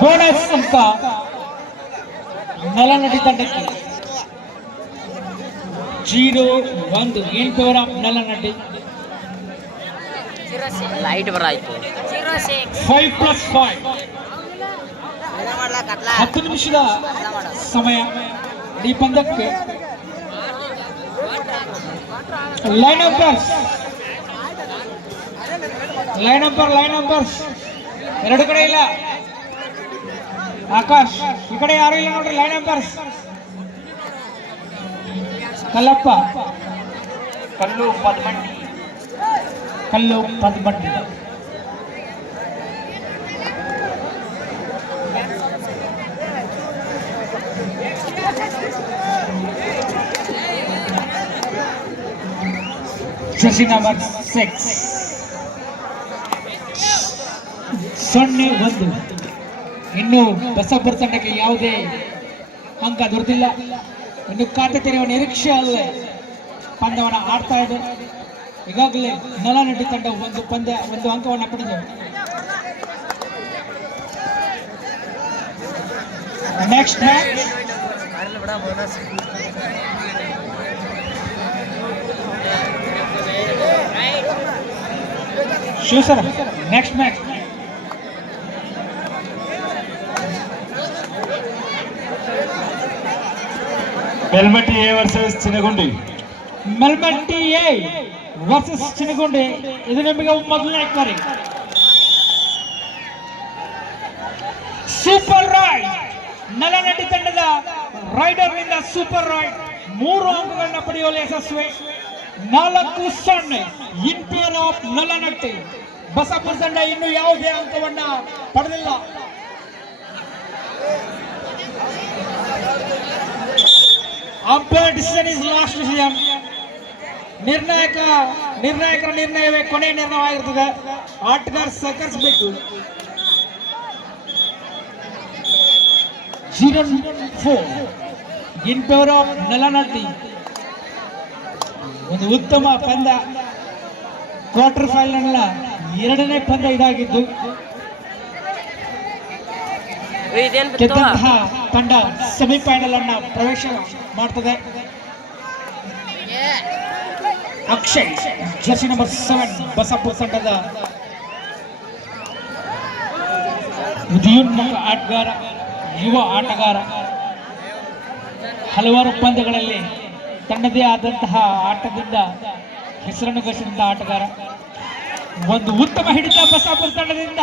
Bonus ಅಂಕ ನಲನಟಿ ತಂಡಕ್ಕೆ zero ಒಂದು ಎಂಟು ಓವರ್ ಆಫ್ ನಲನಟಿ. ಲೈಟ್ ಬರಾಯ್ತು. ಫೈವ್ ಪ್ಲಸ್ ಫೈವ್ ಹತ್ತು ನಿಮಿಷದ ಸಮಯ. ಈ ಪಂದ್ಯಕ್ಕೆ. Line numbers line number line numbers ಎರಡು ಕಡೆ ಇಲ್ಲ ಆಕಾಶ್ ಈ ಕಡೆ ಯಾರು ಇಲ್ಲ ನೋಡ್ರಿ ಲೈನ್ ನಂಬರ್ಸ್ ಕಲ್ಲಪ್ಪ ಕಲ್ಲು ಪದ್ಮಂಡಿ ಕಲ್ಲು ಪದ್ಮಂಡಿ ಜರ್ಸಿ ನಂಬರ್ ಸಿಕ್ಸ್ ಸೊನ್ನೆ ಒಂದು. ಇನ್ನು ಬಸಪ್ಪರ ತಂಡಕ್ಕೆ ಯಾವುದೇ ಅಂಕ ದೊರೆತಿಲ್ಲ. ಇನ್ನು ಖಾತೆ ತೆರೆಯುವ ನಿರೀಕ್ಷೆ ಅಲ್ಲೇ ಪಂದ್ಯವನ್ನು ಆಡ್ತಾ ಇದೆ. ಈಗಾಗಲೇ ನಲನಡ್ಡಿ ತಂಡ ಒಂದು ಪಂದ್ಯ, ಒಂದು ಅಂಕವನ್ನು ಪಡೆದು next ಶಿವಸರ next match Belmatti A versus Chinagundi Melmatti A versus Chinagundi ಇದು ನಿಮಗೆ ಮೊದಲನೇ ಕರೆ ಸೂಪರ್ ರಾಯ್ಡ್ ನಲನಟಿ ತಂಡದ ರೈಡರ್ನಿಂದ ಸೂಪರ್ ರಾಯ್ಡ್ ಮೂರು ಅಂಕಗಳನ್ನ ಪಡೆಯುವಲ್ಲಿ ಯಶಸ್ವಿ ನಾಲ್ಕು ಸೊನ್ನೆ ಇನ್ ಪೇರ್ ಆಫ್ ನಲನಟ್ಟಿ ಬಸಪ್ಪನ ತಂಡ ಇನ್ನು ಯಾವುದೇ ಅಂಕವನ್ನ ಪಡೆದಿಲ್ಲ umpire decision is last decision ನಿರ್ಣಾಯಕ ನಿರ್ಣಾಯಕರ ನಿರ್ಣಯವೇ ಕೊನೆ ನಿರ್ಣಯವಾಗಿರ್ತದೆ. ಆಟಗಾರ ಸಹಕರಿಸಬೇಕು. Zero four in favour of Nalanatti ಒಂದು ಉತ್ತಮ ಪಂದ್ಯ. ಕ್ವಾರ್ಟರ್ ಫೈನಲ್ನ ಎರಡನೇ ಪಂದ್ಯ ಇದಾಗಿದ್ದು. ತಂಡ ಸೆಮಿಫೈನಲ್ ಅನ್ನ ಪ್ರವೇಶ. ಮಾಡ್ತದೆ. Akshay jersey number seven Basappura ತಂಡದ ಉದಯೋನ್ಮುಖ ಆಟಗಾರ ಯುವ ಆಟಗಾರ. ಹಲವಾರು ಪಂದ್ಯಗಳಲ್ಲಿ ತನ್ನದೇ ಆದಂತಹ ಆಟದಿಂದ ಹೆಸರನ್ನು ಗಳಿಸಿದಂತಹ ಆಟಗಾರ. ಒಂದು ಉತ್ತಮ ಹಿಡಿತ ಬಸಾಪುರ ತಂಡದಿಂದ.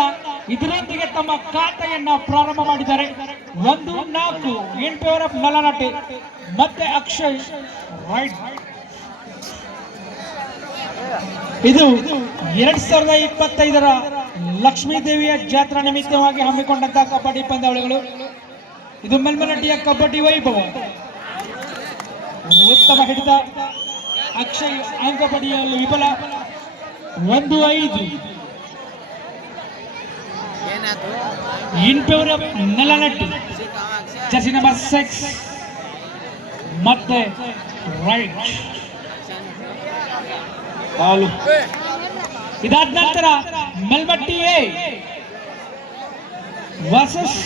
ಇದರೊಂದಿಗೆ ತಮ್ಮ ಖಾತೆಯನ್ನ ಪ್ರಾರಂಭ ಮಾಡಿದ್ದಾರೆ. ಒಂದು, ನಾಲ್ಕು ಇನ್ ಪೇವರ್ ಆಫ್ ಮತ್ತೆ ಅಕ್ಷಯ್ ರೈಟ್. ಇದು ಎರಡ್ ಸಾವಿರದ ಇಪ್ಪತ್ತೈದರ ಲಕ್ಷ್ಮೀ ದೇವಿಯ ಜಾತ್ರಾ ನಿಮಿತ್ತವಾಗಿ ಹಮ್ಮಿಕೊಂಡಂತಹ ಕಬಡ್ಡಿ ಪಂದ್ಯಾವಳಿಗಳು. ಇದು ಮೆಲ್ಮನಟಿಯ ಕಬಡ್ಡಿ ವೈಭವ. ಉತ್ತಮ ಹಿಡಿತ. ಅಕ್ಷಯ್ ಅಂಕಪಡಿಯಲ್ಲಿ ಪಡೆಯಲು ವಿಫಲ. ಒಂದು, ಐದು. In favour of Nelanatti jersey number six ಮತ್ತೆ ರೈಟ್ ಕಾಲು ಇದಾದ ನಂತರ ಮೆಲ್ಮಟ್ಟಿ ಎ ವರ್ಸಸ್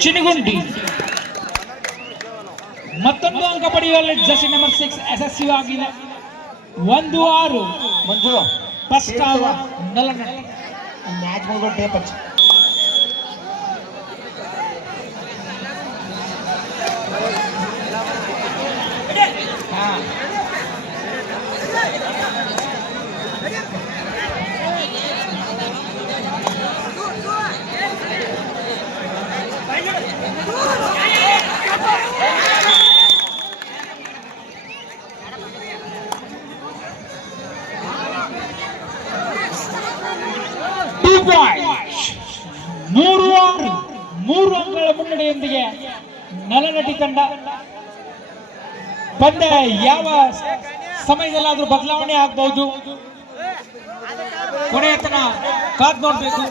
ಚಿನಗುಂಡಿ ಮತ್ತೊಂದು ಅಂಕ ಪಡೆಯುವಲ್ಲಿ ಜರ್ಸಿ ನಂಬರ್ ಸಿಕ್ಸ್ ಯಶಸ್ವಿಯಾಗಿದೆ ಒಂದು ಆರು ಮಂಜು ಫಸ್ಟ್ ನಲನಟ್ಟಿ ಮ್ಯಾಚ್ ಮುಗಿದ ಟೇಪ್ ಹಚ್ಚಿ ಟೂ ಪಾಯಿಂಟ್ ಮೂರು ಆರು ಮೂರು ಅಂಕಗಳ ಮುನ್ನಡೆಯೊಂದಿಗೆ ನಲನಟಿ ತಂಡ ಯಾವ ಸಮಯದಲ್ಲಾದ್ರೂ ಬದಲಾವಣೆ ಆಗಬಹುದು? ಕೊನೆಯ ತನ ಕಾದ್ ನೋಡ್ಬೇಕು.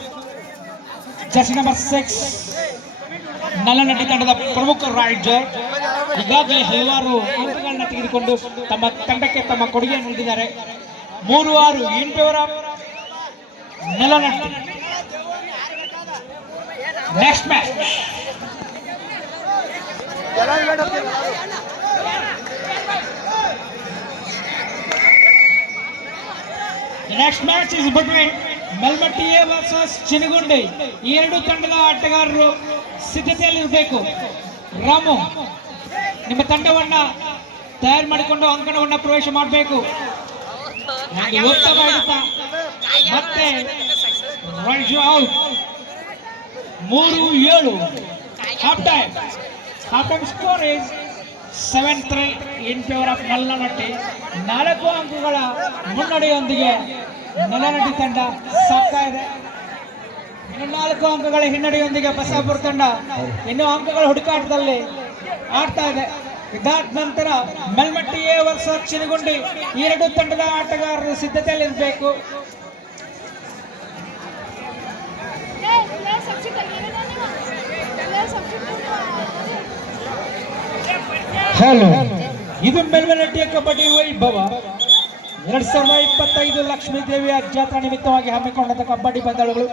ಜರ್ಸಿ ನಂಬರ್ ಸಿಕ್ಸ್ ನಲನಟಿ ತಂಡದ ಪ್ರಮುಖ ರೈಡರ್ ಈಗಾಗಲೇ ಹಲವಾರು ಅಂಕಗಳನ್ನ ತೆಗೆದುಕೊಂಡು ತಮ್ಮ ತಂಡಕ್ಕೆ ತಮ್ಮ ಕೊಡುಗೆ ನೀಡಿದ್ದಾರೆ. ಮೂರು ಆರು ಎಂಟುವರ. Nelanatti next match next match is between Melmatti A versus Chinagundi ಈ ಎರಡು ತಂಡದ ಆಟಗಾರರು ಸಿದ್ಧತೆಯಲ್ಲಿರಬೇಕು ರಾಮು, ನಿಮ್ಮ ತಂಡವನ್ನ ತಯಾರು ಮಾಡಿಕೊಂಡು ಅಂಕಣವನ್ನ ಪ್ರವೇಶ ಮಾಡಬೇಕು. ಮತ್ತೆ ಔಟ್ ಮೂರು ಏಳು. Half time time score is seven three in favour of Mallanatti ನಾಲ್ಕು ಅಂಕಗಳ ಮುನ್ನಡೆಯೊಂದಿಗೆ ಮಲ್ಲನಟ್ಟಿ ತಂಡ ಸಾಕ್ತಾ ಇದೆ. ನಾಲ್ಕು ಅಂಕಗಳ ಹಿನ್ನಡೆಯೊಂದಿಗೆ ಬಸಾಪುರ ತಂಡ ಇನ್ನು ಅಂಕಗಳ ಹುಡುಕಾಟದಲ್ಲಿ ಆಡ್ತಾ ಇದೆ. ಇದಾದ ನಂತರ ಮೆಲ್ಮಟ್ಟಿ ಎ ವರ್ಷ ಚಿನಗುಂಡಿ ಎರಡು ತಂಡದ ಆಟಗಾರರು ಸಿದ್ಧತೆಯಲ್ಲಿರಬೇಕು ಹಲೋ. ಇದು ಮೆಲ್ವೆಲಡ್ಡಿಯ ಕಬಡ್ಡಿ ವೈಭವ. ಎರಡ್ ಸಾವಿರದ ಇಪ್ಪತ್ತೈದು ಲಕ್ಷ್ಮೀ ದೇವಿಯ ಜಾತ್ರಾ ನಿಮಿತ್ತವಾಗಿ ಹಮ್ಮಿಕೊಂಡಂತ ಕಬಡ್ಡಿ ಪಂದ್ಯಾವಳಿಗಳು.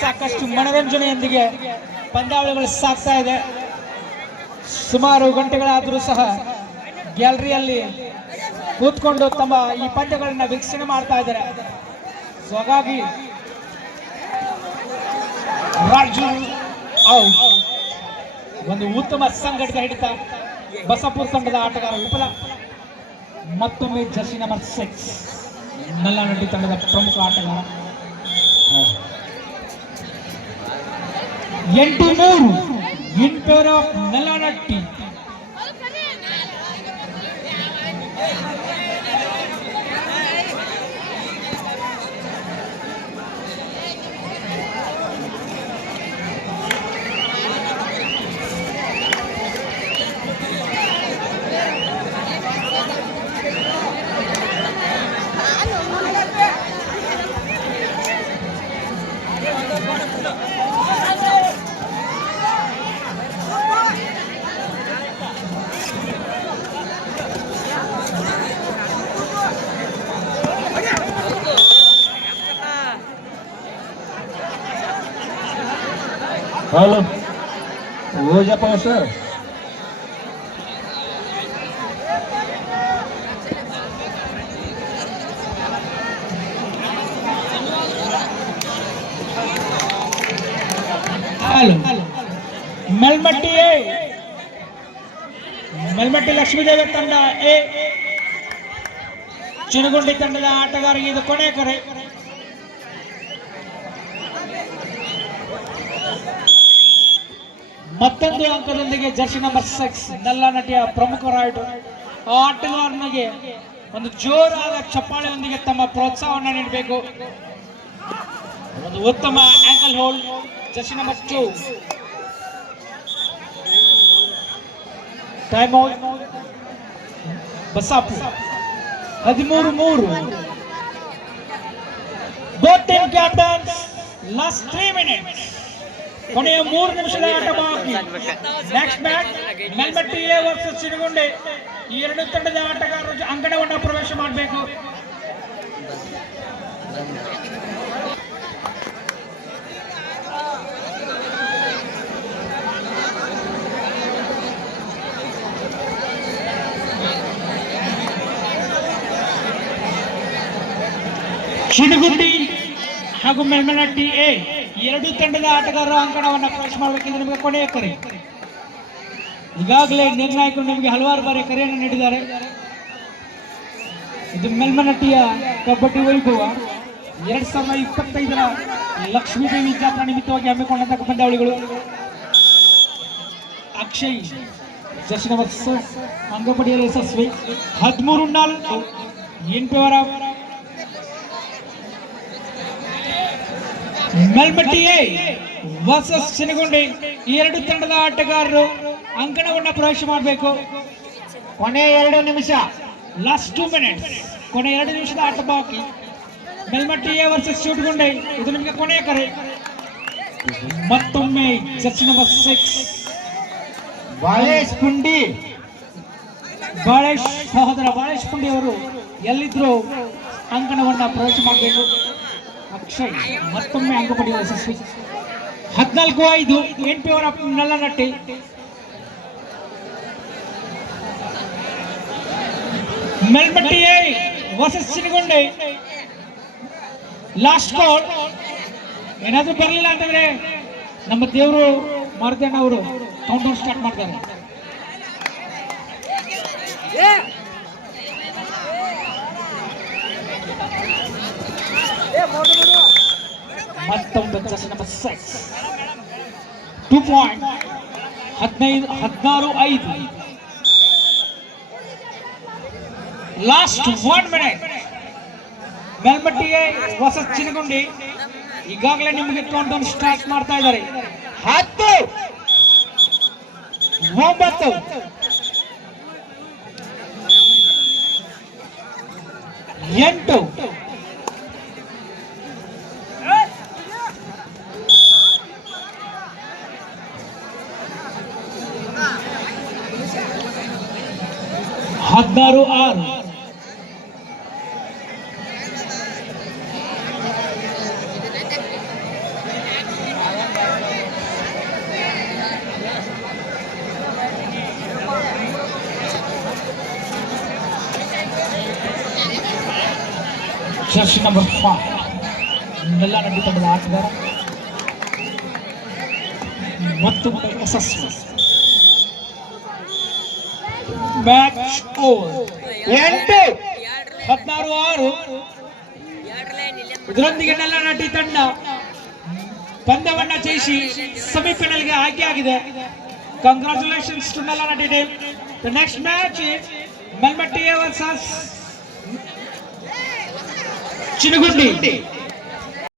ಸಾಕಷ್ಟು ಮನರಂಜನೆಯೊಂದಿಗೆ ಪಂದ್ಯಾವಳಿಗಳು ಸಾಗ್ತಾ ಇದೆ. ಸುಮಾರು ಗಂಟೆಗಳಾದರೂ ಸಹ ಗ್ಯಾಲರಿಯಲ್ಲಿ ಕೂತ್ಕೊಂಡು ತಮ್ಮ ಈ ಪಂದ್ಯಗಳನ್ನ ವೀಕ್ಷಣೆ ಮಾಡ್ತಾ ಇದ್ದಾರೆ. ಸೊ ಹಾಗಾಗಿ ರಾಜು ಔಟ್. ಒಂದು ಉತ್ತಮ ಸಂಘಟಿತ ಹಿಡಿತ ಬಸಪುರ ತಂಡದ ಆಟಗಾರ ವಿಫಲ. ಮತ್ತೊಮ್ಮೆ ಜರ್ಸಿ ನಂಬರ್ ಸಿಕ್ಸ್ ನಲ್ಲನಟ್ಟಿ ತಂಡದ ಪ್ರಮುಖ ಆಟಗಾರ. ಎಂಟು ಮೂರು in of Nallanatti. Hello Ojappa sir hello Melmatti A Melmatti Lakshmidevi ತಂಡ ಎ ಚಿನಗುಂಡಿ ತಂಡದ ಆಟಗಾರರಿಗೆ ಇದು ಕೊನೆ ಕರೆ ಮತ್ತೊಂದು ಅಂಕದೊಂದಿಗೆ ಜರ್ಸಿ ನಂಬರ್ ಸಿಕ್ಸ್ ನಲ್ಲ ನಟಿಯ ಪ್ರಮುಖ ರಾಯ್ಡು ಆಟಗಾರನಿಗೆ ಒಂದು ಜೋರಾದ ಚಪ್ಪಾಳೆಯೊಂದಿಗೆ ತಮ್ಮ ಪ್ರೋತ್ಸಾಹವನ್ನು ನೀಡಬೇಕು. ಒಂದು ಉತ್ತಮ ankle hold jersey number two time out ಹದಿಮೂರು ಮೂರು. Both team captains last three ಕೊನೆಯ ಮೂರು ನಿಮಿಷದ ಆಟ ಬಾಕಿ next match Melmatti A versus Chinagunde ಈ ಎರಡು ತಂಡದ ಆಟಗಾರರು ಜ- ಅಂಗಣವನ್ನ ಪ್ರವೇಶ ಮಾಡಬೇಕು ಚಿನಗುಂಡಿ ಹಾಗೂ ಮೆಲ್ಮನಟ್ಟಿ ಎ ಎರಡು ತಂಡದ ಆಟಗಾರರ ಅಂಕಣವನ್ನ ಪ್ರವೇಶ ಮಾಡಬೇಕಿದ್ರೆ ನಿಮಗೆ ಕೊನೆಯ ಕರೆ. ಈಗಾಗಲೇ ನಿರ್ಣಾಯಕರು ನಿಮಗೆ ಹಲವಾರು ಬಾರಿ ಕರೆಯನ್ನು ನೀಡಿದ್ದಾರೆ. ಇದು ಮೆಲ್ಮನಟ್ಟಿಯ ಕಬಡ್ಡಿ ವೈಭವ. ಎರಡ್ ಸಾವಿರದ ಇಪ್ಪತ್ತೈದರ ಲಕ್ಷ್ಮೀದೇವಿ ಜಾತ್ರಾ ನಿಮಿತ್ತವಾಗಿ ಹಮ್ಮಿಕೊಂಡಂತಹ ಪಂದ್ಯಾವಳಿಗಳು. ಅಕ್ಷಯ್ ಅಂಕ ಪಡೆಯಲು ಯಶಸ್ವಿ. ಹದಿಮೂರು ನಾಲ್ಕು ಎಂಟುವರ ಮೆಲ್ಮಟ್ಟಿಯೇ ವರ್ಸಸ್ ಈ ಎರಡು ತಂಡದ ಆಟಗಾರರು ಅಂಕಣವನ್ನ ಪ್ರವೇಶ ಮಾಡಬೇಕು. ಕೊನೆ ಎರಡು ನಿಮಿಷ ಲಾಸ್ಟ್ ಟೂ ಮಿನಿಟ್ಸ್ ಕೊನೆ ಎರಡು ನಿಮಿಷದ ಆಟ ಬಾಕಿ. ಮೆಲ್ಮಟ್ಟಿ ಎ ವರ್ಸಸ್ ಚೂಟ್ಗುಂಡೆ ಇದು ನಿಮಗೆ ಕೊನೆಯ ಕರೆ. ಮತ್ತೊಮ್ಮೆ ಜರ್ಸಿ ನಂಬರ್ ಸಿಕ್ಸ್ ಬಾಳೇಶ್ ಪುಂಡಿ. ಬಾಳೇಶ್ ಸಹೋದರ ಬಾಳೇಶ್ ಪುಂಡಿ ಅವರು ಎಲ್ಲಿದ್ರು ಅಂಕಣವನ್ನ ಪ್ರವೇಶ ಮಾಡಬೇಕು. ಅಕ್ಷಯ್ ಮತ್ತೊಮ್ಮೆ ಅಂಕ ಪಡೆಯುವ ಯಶಸ್ವಿ. ಹದಿನಾಲ್ಕು ಐದು ಎಂಟು ಅವರ ನಲ್ಲನಟ್ಟಿ. ನಟ್ಟಿ ವರ್ಸಸ್ ಸಿನಗೊಂಡೆ ಲಾಸ್ಟ್ ಕಾಲ್ ಏನಾದ್ರೂ ಬರಲಿಲ್ಲ ಅಂತಂದ್ರೆ ನಮ್ಮ ದೇವರು ಮಾರುತಣ್ಣ ಅವರು ಕೌಂಟ್ ಸ್ಟಾರ್ಟ್ ಮಾಡ್ತಾರೆ. Just number six two point ಹದಿನೈದು, ಹದಿನಾರು, ಐದು. ಲಾಸ್ಟ್ ಒನ್ ಮಿನಿಟ್ ಮೇಲ್ಮಟ್ಟಿಗೆ ಹೊಸ ಚಿನಗುಂಡಿ ಈಗಾಗಲೇ ನಿಮಗೆ ಕೌಂಟ್ ಸ್ಟಾರ್ಟ್ ಮಾಡ್ತಾ ಇದ್ದಾರೆ. ಹತ್ತು, ಒಂಬತ್ತು. ಎಂಟು ಹದಿನಾರು ಆರು ಜರ್ಸಿ ನಂಬರ್ ಫೈವ್ ಎಲ್ಲ ನಡಿ ತಂಡದ ಆಟಗಾರ ಮತ್ತು ಯಶಸ್ವಿ ಮ್ಯಾಚ್ ಓವರ್ ಎಂಟು. ಹದಿನಾರು, ಆರು. ಇದರೊಂದಿಗೆ ನಟಿ ತಂಡ. ಪಂದ್ಯವನ್ನ ಜಯಿಸಿ ಸೆಮಿಫೈನಲ್ಗೆ ಆಯ್ಕೆ ಆಗಿದೆ. Congratulations to Nellanatti team the next match is Melmatti versus Chinagundi